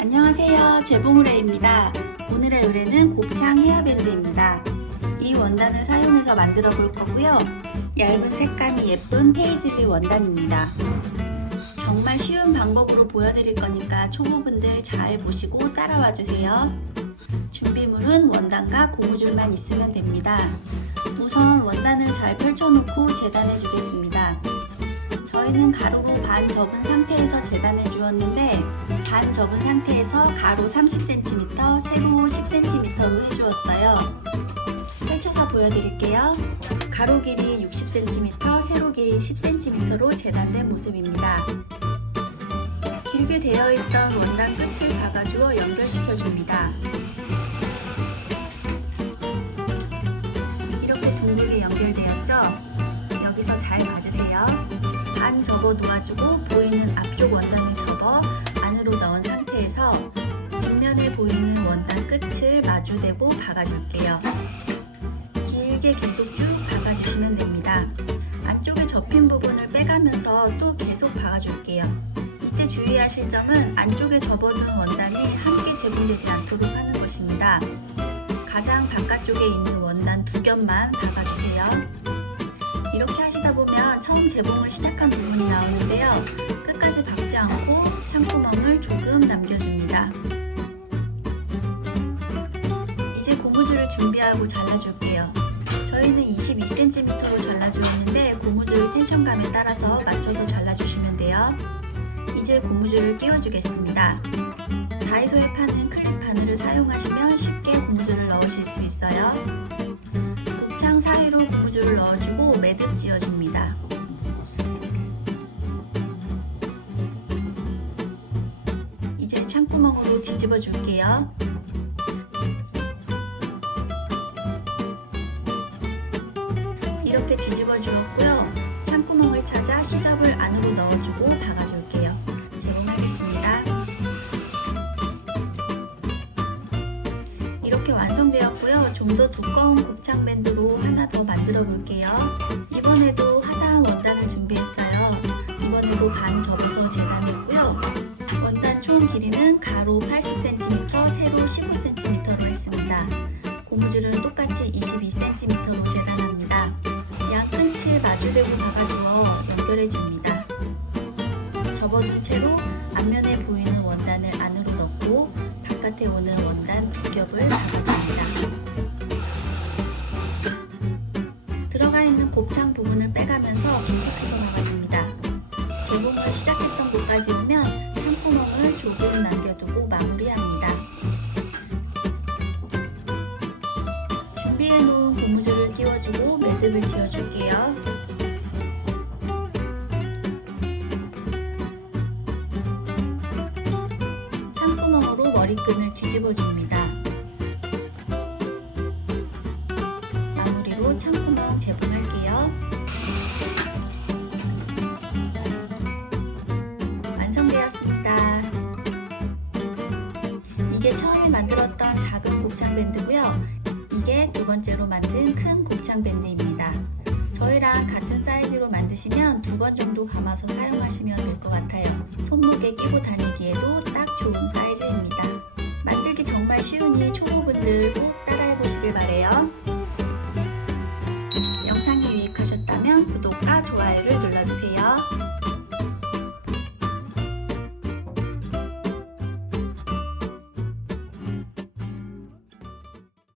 안녕하세요. 재봉의뢰입니다. 오늘의 의뢰는 곱창 헤어밴드입니다. 이 원단을 사용해서 만들어 볼 거고요. 얇은 색감이 예쁜 페이즐리 원단입니다. 정말 쉬운 방법으로 보여드릴 거니까 초보분들 잘 보시고 따라와 주세요. 준비물은 원단과 고무줄만 있으면 됩니다. 우선 원단을 잘 펼쳐놓고 재단해 주겠습니다. 저희는 가로로 반 접은 상태에서 재단해 주었는데 반 접은 상태에서 가로 30cm, 세로 10cm로 해주었어요. 펼쳐서 보여드릴게요. 가로 길이 60cm, 세로 길이 10cm로 재단된 모습입니다. 길게 되어 있던 원단 끝을 박아주어 연결시켜 줍니다. 이렇게 둥글게 연결되었죠? 여기서 잘 봐주세요. 반 접어 놓아주고 보이는 앞쪽 원단을 끝을 마주대고 박아줄게요. 길게 계속 쭉 박아주시면 됩니다. 안쪽에 접힌 부분을 빼가면서 또 계속 박아줄게요. 이때 주의하실 점은 안쪽에 접어둔 원단이 함께 재분되지 않도록 하는 것입니다. 가장 바깥쪽에 있는 원단 두 겹만 박아주세요. 이렇게 하시다 보면 처음 재봉을 시작한 부분이 나오는데요. 끝까지 박지 않고 창구멍을 조금 남겨줍니다. 고무줄을 준비하고 잘라줄게요. 저희는 22cm로 잘라주었는데 고무줄 텐션감에 따라서 맞춰서 잘라주시면 돼요. 이제 고무줄을 끼워주겠습니다. 다이소에 파는 클립 바늘을 사용하시면 쉽게 고무줄을 넣으실 수 있어요. 곱창 사이로 고무줄을 넣어주고 매듭 지어줍니다. 이제 창구멍으로 뒤집어 줄게요. 이렇게 뒤집어 주었고요. 창구멍을 찾아 시접을 안으로 넣어주고 박아줄게요. 재봉하겠습니다. 이렇게 완성되었고요. 좀 더 두꺼운 곱창 밴드로 하나 더 만들어 볼게요. 이번에도 화사한 원단을 준비했어요. 이번에도 반 접어서 재단했고요. 원단 총 길이는 가로 80cm, 연결해줍니다. 접어둔 채로 앞면에 보이는 원단을 안으로 넣고 바깥에 오는 원단 두 겹을 박아줍니다. 들어가 있는 곱창 부분을 빼가면서 계속해서 박아줍니다. 재봉을 시작했던 곳까지 오면 창구멍을 조금 남겨두고 마무리합니다. 준비해놓은 고무줄을 끼워주고 매듭을 지어줄게요. 머리끈을 뒤집어 줍니다. 마무리로 창구멍 재봉할게요. 완성되었습니다. 이게 처음에 만들었던 작은 곱창 밴드고요. 이게 두 번째로 만든 큰 곱창 밴드입니다. 저희랑 같은 사이즈로 만드시면 두 번 정도 감아서 사용하시면 될 것 같아요. 손목에 끼고 다니기에도 딱 좋은 사이즈입니다. 만들기 정말 쉬우니 초보분들 꼭 따라해 보시길 바래요.